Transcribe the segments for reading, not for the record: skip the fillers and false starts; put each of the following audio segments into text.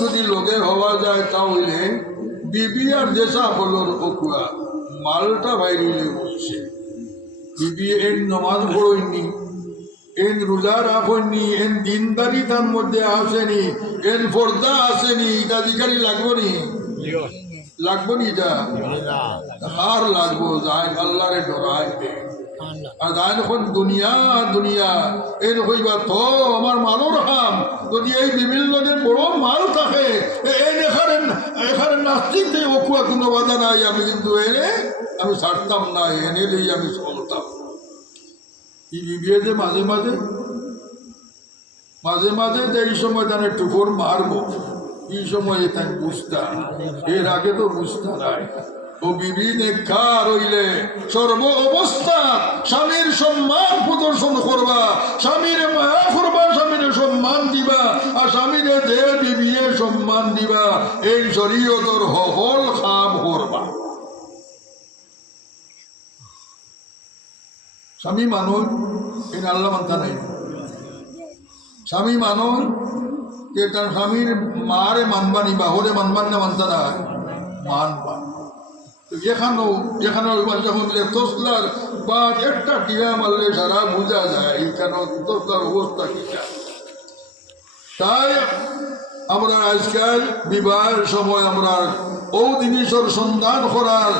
যদি লোকে হওয়া যায় তাহলে বিবি আর দেশা বলর ওকুয়া মালটা বাইরে বলছে বিবি এন নমাজ পড়ইনি এন রোজা রাখনি এন দিনদারি তার মধ্যে আসেনি এন পর্দা আসেনি এটা দিকারি লাগবো নি লাগবো নি এটা আর লাগবো যায় আল্লাহরে ডরায় আর দায় এখন দুনিয়া দুনিয়া এই হইবা তো আমার মালও রাখাম যদি এই বিভিন্ন বড় মাল থাকে এখানে নাস্তিক দিয়ে ওকুয়া কোনো বাধা নাই আমি কিন্তু এনে আমি ছাড়তাম না এনে দিয়ে আমি চলতাম এই বিবিএতে মাঝে মাঝে মাঝে মাঝে যে এই সময় তার টুকুর মারবো এই সময় তাই বুঝতাম এর আগে তো বুঝতাম নাই ও বিবি নেককার হইলে সর্ব অবস্থা স্বামীর সম্মান প্রদর্শন করবা স্বামীর মায়া করবা স্বামীর সম্মান দিবা আর স্বামীর যে বিবিয়ে সম্মান দিবা এই শরীয়তর হল খাম করবা স্বামী মানুষ এই আল্লাহ মানতা নাই স্বামী মানুষ যে তার স্বামীর মারে মানবানি বাহরে মানবান না মানতা না মানবা যেখানে যখন তসলার বা একটা টিয়া মারলে সারা বোঝা যায় এইখানে তসলার অবস্থা কি তাই আমরা আজকাল বিবাহের সময় আমরা ও জিনিসের সন্ধান করার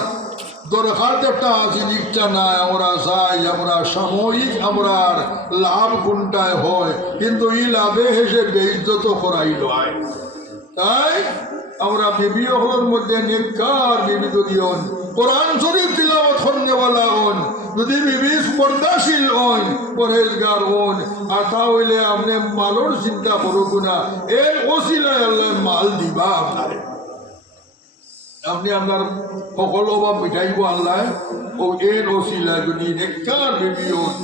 দরকার একটা আছে দিকটা নাই আমরা চাই আমরা সাময়িক আমরা লাভ কোনটায় হয় কিন্তু এই লাভে হেসে বেইজ্জত করাই লয় তাই আমরা বিবি হলের মধ্যে নেককার বিবি যদি হন কোরআন শরীফ তিলাওয়াত করনেওয়ালা হন যদি বিবি পর্দাশীল হন পরহেজগার হন আর তাহলে আপনি মালর চিন্তা করুক না এর ওসিলায় আল্লাহ মাল দিবা আপনারে আপনি আপনার সকল অভাব মিটাইব আল্লাহ ও এর ওসিলায় যদি নেককার বিবি হন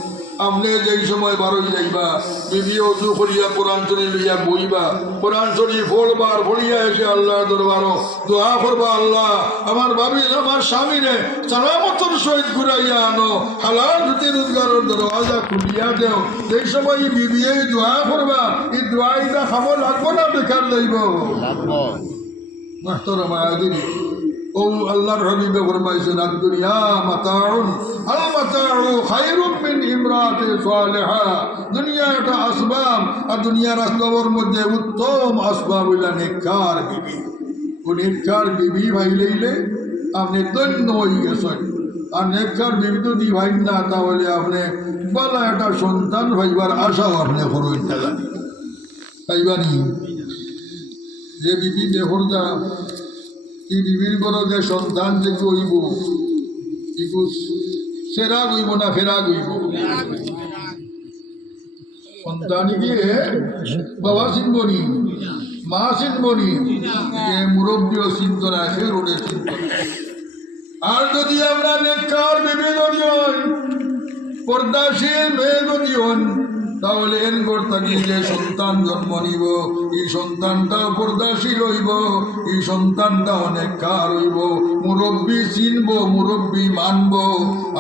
আপনি যেই সময় বারোই যাইবা বিবি অজু করিয়া কোরআন শরীফ লইয়া বইবা কোরআন শরীফ ফলবার ফলিয়া এসে আল্লাহ দরবারও দোয়া করবা আল্লাহ আমার ভাবি আমার স্বামীরে সালামতর সহিত ঘুরাইয়া আনো হালাল রুটি রোজগারের দরওয়াজা খুলিয়া দেও যেই সময় বিবি এই দোয়া করবা এই দোয়া এটা খাবো লাগবো না বেকার যাইব মাহতারামা আদিনী ও আল্লাহর হাবিবে ফরমাইছেন দুনিয়া মাতাউন আল মাতাউ খায়রুম মিন ইমরাতি সালিহা দুনিয়া একটা আসবাব আর দুনিয়ার আসবাবের মধ্যে উত্তম আসবাব হইল নেককার বিবি ও নেককার বিবি ভাইলেইলে আপনি ধন্য হয়ে গেছেন আর নেককার বিবি যদি ভাই না তাহলে আপনি বলা একটা সন্তান ভাইবার আশাও আপনি করুন ভাইবানি যে বিবি দেহর যা এই বিবির বড় যে সন্তান যে গইব ইকু সেরা গইব না ফেরা গইব সন্তান গিয়ে বাবা চিনবনি মা চিনবনি মুরব্বীও চিন্ত না সে রোডে চিন্ত আর যদি আমরা নেককার বিবি যদি হন পর্দাশীল মেয়ে যদি হন তাহলে এর ঘর থাকি যে সন্তান জন্ম নিব এই সন্তানটাও পর্দাশীল হইব এই সন্তানটা অনেক কার হইব মুরব্বী চিনব মুরব্বী মানব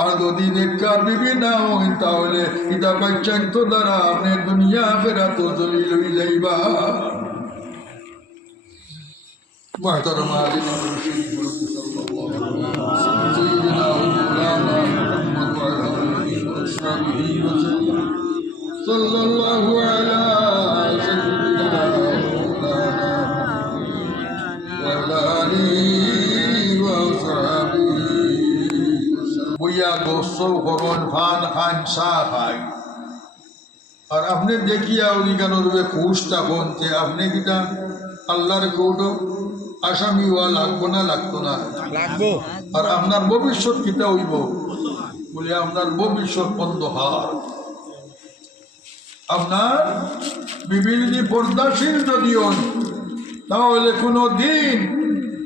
আর যদি নেককার বিবি না হই তাহলে এটা বাচ্চান্ত দ্বারা আপনি দুনিয়া ফেরা তো চলি লই যাইবা মাহতারামা صلى الله على سيدنا مولانا وعلى آله وصحبه বইয়া গোসল করুন ফান খান চা খাই আর আপনি দেখিয়া অধিকার কুশটা বনতে আপনি কিটা আল্লাহর কৌটো আসামি হওয়া লাগবো না লাগতো না লাগবো আর আপনার ভবিষ্যৎ কিটা হইব বলে আপনার ভবিষ্যৎ অন্ধকার আপনার বিভিন্ন পর্দাশীল যদি হন তাহলে কোনো দিন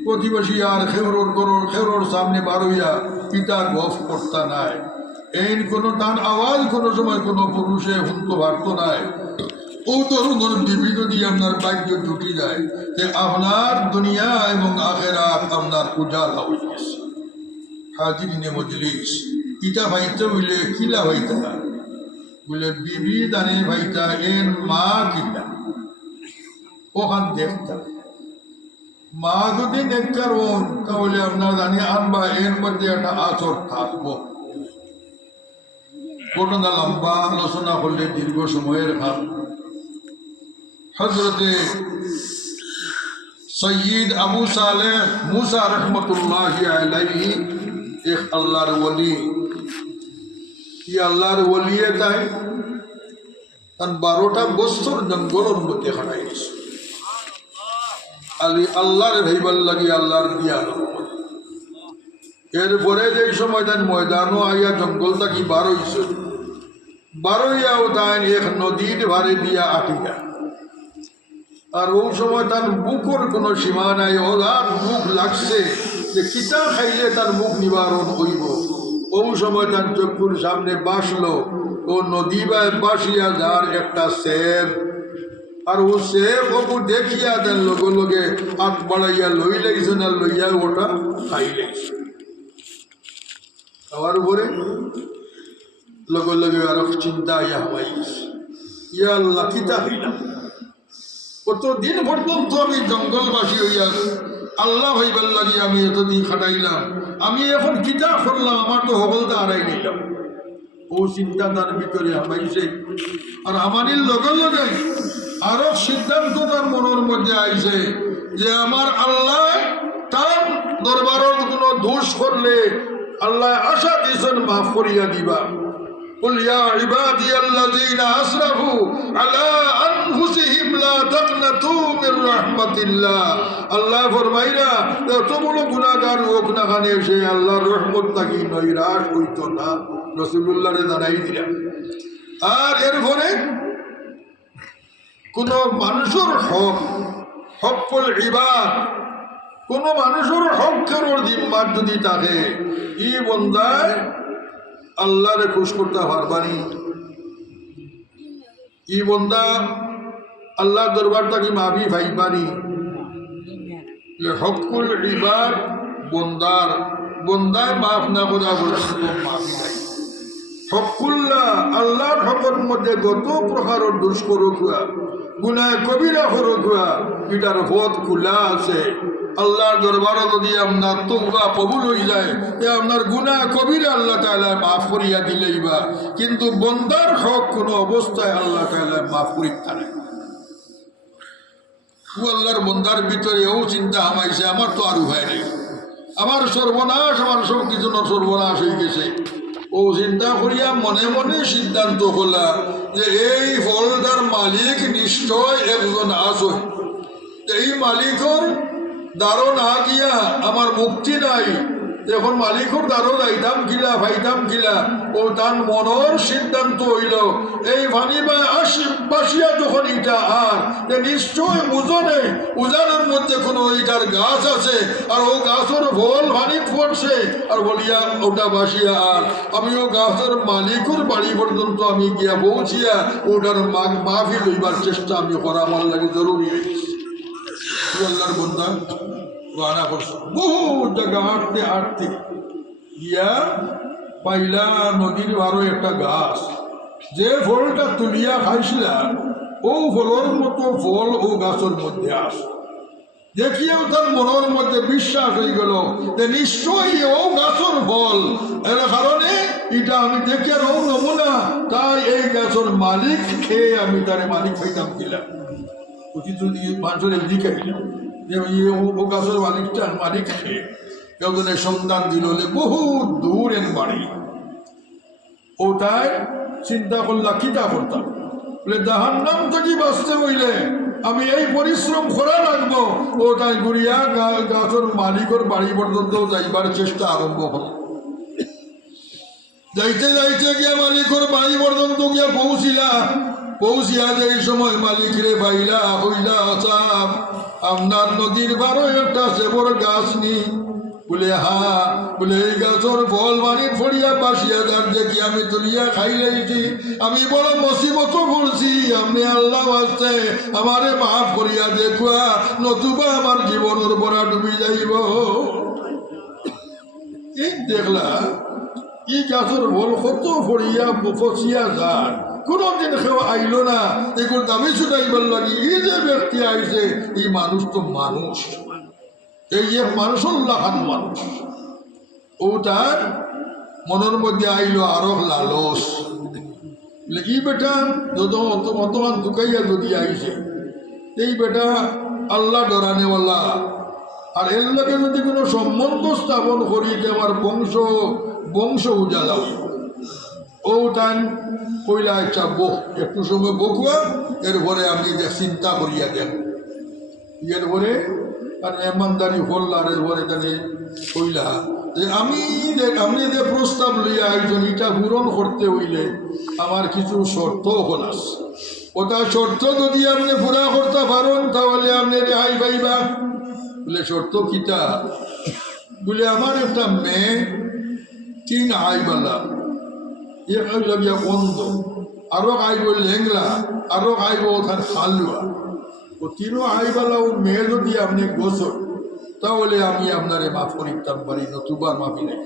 প্রতিবেশী আর খেউরোর সামনে বারইয়া পিতার গফ করতা নাই এই কোনো তার আওয়াজ কোনো সময় কোনো পুরুষে শুনতে পারত নাই ও তরুণের বিবি যদি আপনার ভাগ্য জুটি যায় যে আপনার দুনিয়া এবং আখেরাত আপনার উজালা হয়ে গেছে হাজিরিনে মজলিস ইটা ভাইতে হইলে কিলা হইতা বলে বিবি দানে ভাইটা এর মা কিলা ওখান দেখতাম মা যদি নেককার হন তাহলে আপনার জানি আনবা এর মধ্যে একটা আচর থাকবো। ঘটনা লম্বা আলোচনা করলে দীর্ঘ সময়ের ভাব। হযরতে সৈয়দ আবু সালেহ মুসা রহমতুল্লাহি আলাইহি এক আল্লাহর ওলি, কি আল্লাহর ওলিয়ে তাই তার 12টা বছর জঙ্গলের মধ্যে হারাই গেছে। আলী আল্লাহর ভাইবার লাগি আল্লাহর দিয়া। এরপরে যে সময় তার ময়দানও আইয়া জঙ্গল থাকি বার হইছে, বার হইয়াও তাই এক নদীর ভারে দিয়া আটিয়া। আর ওই সময় তার বুকর কোনো সীমা নাই, ওর মুখ লাগছে যে কিতা খাইলে তার মুখ নিবারণ হইব। ওই সময় তার চক্ষুর সামনে বাসলো ও নদী বাসিয়া যার একটা সেব, আর ও সেব ওকে দেখিয়া তার লগে লগে হাত বাড়াইয়া লই লাগছে না, লইয়া ওটা খাই লাগছে। খাওয়ার উপরে লগে লগে আরো চিন্তা ইয়া হওয়াই গেছে, ইয়া আল্লাহ কিতা হইলাম, কতদিন পর্যন্ত আমি জঙ্গলবাসী হইয়া আল্লাহ হইবার লাগি আমি এতদিন খাটাইলাম, আমি এখন কিতা করলাম, আমার তো হবলটা হারাই নিলাম। ও চিন্তা তার ভিতরে হামাইছে। আর আমাদের লগে লগে আরো সিদ্ধান্ত তার মনের মধ্যে আইছে যে আমার আল্লাহ তার দরবারের কোনো দোষ করলে আল্লাহ আশা দিয়েছেন মাফ করিয়া দিবা। قل يا عبادي الذين أسرفوا على أنفسهم لا تقنطوا من رحمة الله। আল্লাহ ফরমাইরা এত বড় গুনাহগার হোক না কেন সে আল্লাহর রহমত থাকি নৈরাশ হইত না, রাসূলুল্লাহরে জানাই দিলাম। আর এরপরে কোন মানুষের হক হকুল ইবাদ, কোন মানুষের হকের জিম্মার যদি থাকে ই বন্দায় আল্লাহরে খুশ করতে পারবানি, ই বন্দা আল্লাহ দরবার থাকি মাফি ভাইবানি। হকুল ইবাদ বন্দার বন্দায় মাফ না করা পর্যন্ত মাফি নাই। হকুল্লাহ আল্লাহর হকের মধ্যে যত প্রকারের দোষ করুক গুনাহ কবিরা করুক এটার পথ খোলা আছে। আল্লাহর দরবারে যদি আপনার তওবা কবুল হয়ে যায় আপনার গুনাহ কবিরা আল্লাহ তাআলা মাফ করিয়া দিলেই বা, কিন্তু বন্দার হক কোনো অবস্থায় আল্লাহ তাআলা মাফ করিতে না। ও আল্লাহর বন্দার ভিতরে ও চিন্তা হামাইছে আমার তো আর উপায় নেই, আমার সর্বনাশ, আমার সব কিছু সর্বনাশ হয়ে গেছে। ও চিন্তা করিয়া মনে মনে সিদ্ধান্ত হলা যে এই ফলটার মালিক নিশ্চয় একজন আছে, এই মালিকর দ্বারো না গিয়া আমার মুক্তি নাই। এখন মালিকর দ্বারো যাইতাম কিলা ভাইতাম কিলা, ও তার মনের সিদ্ধান্ত হইল এই ভানি বাসিয়া যখন ইটা আর নিশ্চয় উজানের মধ্যে কোনো ইটার গাছ আছে, আর ও গাছের ফল ভানি পড়ছে, আর বলিয়া ওটা বাসিয়া আর আমি ও গাছের মালিকর বাড়ি পর্যন্ত আমি গিয়া পৌঁছিয়া ওটার মাফি লইবার চেষ্টা আমি করা আমার লাগে জরুরি হয়েছে। আল্লাহর বন্দা রানা করছে বহু জায়গা হাঁটতে হাঁটতে গিয়া পাইলা নদীর ভারো একটা গাছ, যে ফলটা তুলিয়া খাইছিলা ও ফলের মতো ফল ও গাছের মধ্যে আস। দেখিয়াও তার মনের মধ্যে বিশ্বাস হয়ে গেল যে নিশ্চয়ই ও গাছের ফল, এর কারণে এটা আমি দেখি আর ও নমুনা, তাই এই গাছের মালিক খেয়ে আমি তার মালিক খাইতাম দিলাম। মানুষের এদিকে ও গাছের মালিকটা মালিক খেয়ে একজনের সন্ধান দিল বহু দূরের বাড়ি। ওটাই চিন্তা করলা কিতা করতাম বলে জাহান্নাম থেকে বাঁচতে হইলে আমি এই পরিশ্রম করা রাখবো। ওটাই ঘুরিয়া গাছের মালিকের বাড়ি পর্যন্ত যাইবার চেষ্টা আরম্ভ হল। যাইতে যাইতে গিয়া মালিকের বাড়ি পর্যন্ত গিয়া পৌঁছিয়া যে এই সময় মালিক রে পাইলা হইলা চাপ আপনার নদীর বারো একটা সেবর গাছ নি বলে হা বলে এই গাছের ফল মানির ফড়িয়া বাসিয়া যার দেখি আমি তুলিয়া খাই লাইছি, আমি বড় মুসিবত করছি, আপনি আল্লাহ আসছে আমারে মাফ করিয়া দেখুয়া নতুবা আমার জীবনের বড়া ডুবি যাইব। এই দেখলা ই গাছের ফল কত ফড়িয়া ফসিয়া যায় কোনোদিন কেউ আইল না এগুলো দামি ছুটাইবার লাগি এই যে ব্যক্তি আইছে এই মানুষ তো মানুষ, এই যে মানুষুল্লাহ খান মানুষ, ওটার মনের মধ্যে আইল আরো লালস। ই বেটা যত অতমান দুকাইয়া যদি আইছে এই বেটা আল্লাহ ডরানেওয়ালা, আর এর লগে যদি কোনো সম্বন্ধ স্থাপন করি আমার বংশ উজালা ও টান কইলা ইচ্ছা বহ একটু সময় বকুয়া, এরপরে আমি চিন্তা করিয়া দেন এরপরে আর মেহমানদারি হল, আর এরপরে তাহলে কইলা যে আপনি যে প্রস্তাব লইয়া আইজন এটা পূরণ করতে হইলে আমার কিছু শর্ত হল আছে, ওটা শর্ত যদি আপনি পুরা করতে পারেন তাহলে আপনি রেহাই পাইবা। বলে শর্ত কিতা? বলে আমার একটা মেয়ে 3 আইবালা, এক আইলা বন্ধ, আরো আইব লেংলা, আরো আইব ওখানে খালুয়া, ও 3 আইবালা ও মেয়ে যদি আপনি গোসল তাহলে আমি আপনারে মাফ করিতাম পারি, নতুবার মাফি নেই।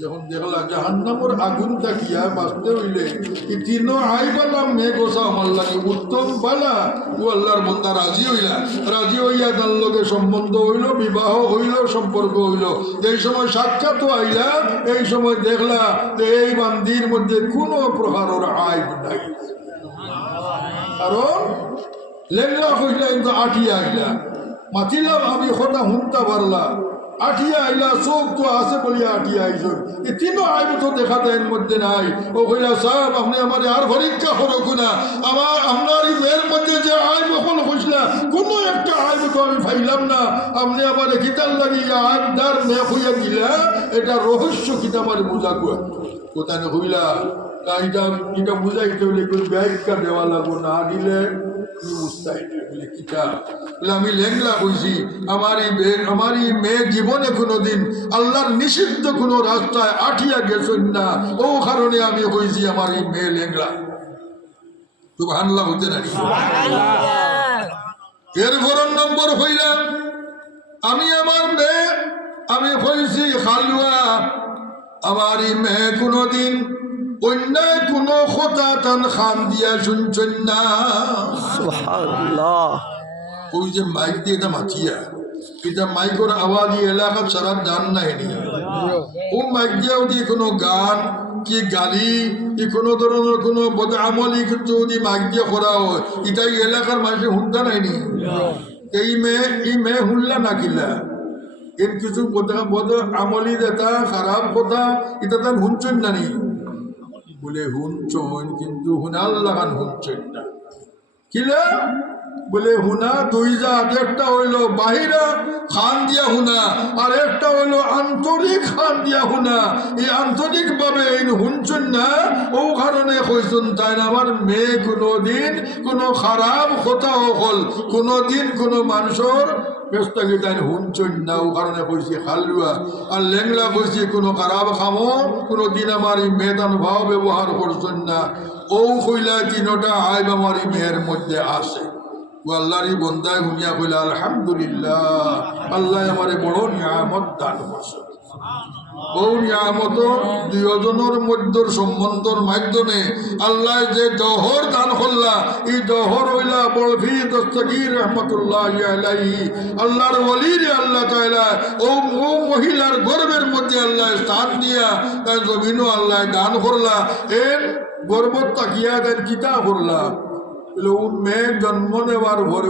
যখন দেখলা জাহান্নামের আগুন থাকিয়া বাঁচতে হইলে এই 3 আইবালা মেয়ে গোসা আমার লাগে উত্তম বালা, ও আল্লাহর বন্দা রাজি হইলা, রাজি হইয়া তার লগে সম্বন্ধ হইল, বিবাহ হইল, সম্পর্ক হইল। এই সময় সাক্ষাৎ আইলা, এই সময় দেখলা যে এই বান্দির মধ্যে কোনো প্রকারের আইব নাই, কারণ লেংলা হইলা কিন্তু আঠিয়া আইলা, মাতিলাম আমি কথা শুনতে পারলা, আঠিয়া আইলা, চোখ তো আছে বলিয়া আঠিয়া আইসন, এই 3 আইব তো দেখা দেয় এর মধ্যে নাই। ও কইলা সাহেব আপনি আমার আর পরীক্ষা করো না, আপনার এই মেয়ের মধ্যে যে আইব হল হইসলা কোনো একটা আইব তো আমি পাইলাম না, আপনি আমার কিতার লাগিয়া আইবদার মেয়ে হইয়া দিলা, এটা রহস্য কিতা আমার বুঝা কোথায় হইলা এটা বুঝাইতে হইলে ব্যাগটা দেওয়া লাগবো, না দিলে আমি লেংলা কইছি আমার এই মেয়ে জীবনে কোনোদিন আল্লাহর নিষিদ্ধ কোনো রাস্তায় আঠিয়া গেছেন না, ও কারণে আমি কইছি আমার এই মেয়ে লেংলা। সুবহানাল্লাহ হইতে নাকি? এরপর নম্বর হইলাম আমি আমার মেয়ে আমি কইছি খালুয়া, আমার এই মেয়ে কোনোদিন অন্যায় কোনো কথা টান খান দিয়া শুনছেন না। সুবহানাল্লাহ। ওই যে মাইক দিয়ে এটা মাছিয়া, এটা মাইকের আওয়াজ এলাকা সারা গান নাই নি, ও মাইক দিয়েও দিয়ে কোনো গান কি গালি কি কোনো ধরনের কোনো বদআমলি যদি মাইক দিয়ে করা হয় এটাই এলাকার মানুষের শুনতে নাইনি। এই মেয়ে শুনলা না কিলা এর কিছু বদআমলি যেটা খারাপ কথা এটা তার শুনছেন না নি? বলে শুনছেন কিন্তু হুনার লাগান শুনছেন না কিলা? বলে হুনা 2 জাত, একটা হইল বাহিরা খান দিয়া হুনা আর একটা হইল আন্তরিক খান দিয়া হুনা। এই আন্তরিক ভাবে শুনছেন না, ও কারণে কইছেন তাই না আমার মেয়ে কোনোদিন কোনো খারাপ কথা হল কোনোদিন কোনো মানুষের ব্যস্তাকে তাই শুনছেন না, ও কারণে কইছি খালুয়া। আর লেংলা কইছি কোনো খারাপ খামো কোনোদিন আমার এই মেদান ভাও ব্যবহার করছেন না। ও কইলা 3টা আইব আমার এই মেয়ের মধ্যে আসে। আল্লাহরই বন্দায় শুনিয়া কইলা আলহামদুলিল্লাহ, আল্লাহ আমারে বড় নিয়ামত দান করছে। ও নিয়ামত 2 জনের মধ্যের সম্বন্ধের মাধ্যমে আল্লাহ যে দহর দান করলা, এই দহর হইলা বলফি দস্তগীর রহমতুল্লাহ আলাইহি আল্লাহর ওলির আল্লাহ তাআলা ও মহিলার গর্ভের মধ্যে আল্লাহ স্থান দিয়া তার জমিনও আল্লাহ দান করলা। এর গর্ব তাকিয়া দেন কিতা করলা? ও মেয়ের জন্ম নেওয়ার পরে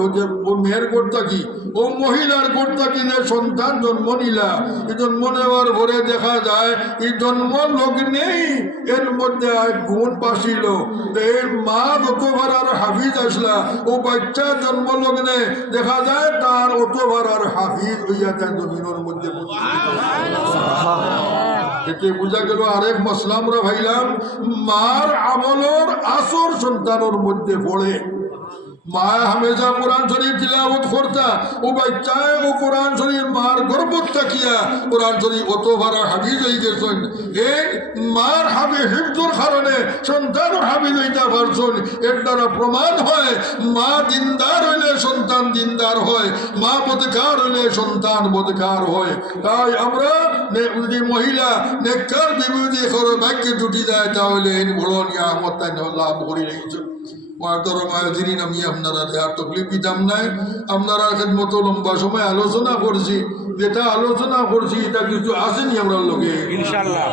ও মেয়ের গোড়টা কি ও মহিলার গোড়টা কি যে সন্তান জন্ম নিলা, এই জন্ম নেওয়ার পরে দেখা যায় এই জন্ম লগ্নেই এর মধ্যে গুণ পাশিল, এর মা যতবার আর হাফিজ আসলা ও বাচ্চা জন্ম লগ্নে দেখা যায় তার অতবার আর হাফিজ হইয়া যায় জমিনের মধ্যে। এতে বোঝা গেল আরেক মশলা আমরা ভাইলাম মার আমলের আসর সন্তানের মধ্যে পড়ে। মা হামেশা কোরআন শরীফ তিলাওয়াত করতা ও বাচ্চায় ও কোরআন শরীফ মার গর্বত থাকিয়া কোরআন শরীফ অত ভাড়া হাফিজ হয়ে গেছেন এই মার হাবি হিফজুর কারণে সন্তান হাফিজ হইতে পারছেন এর দ্বারা প্রমাণ হয় মা দিনদার হইলে সন্তান দিনদার হয় মা বদকার হইলে সন্তান বদকার হয় তাই আমরা যদি মহিলা নেককার বিবুদি করে ভাগ্যে জুটি যায় তাহলে এই বড় নিয়ামত তাই লাভ করে রেখেছেন আমি আপনারা আর তকলিফ দিতাম নাই আপনারা খেদমত লম্বা সময় আলোচনা করছি যেটা আলোচনা করছি এটা কিছু আসেনি আমরা লোকে ইনশাআল্লাহ।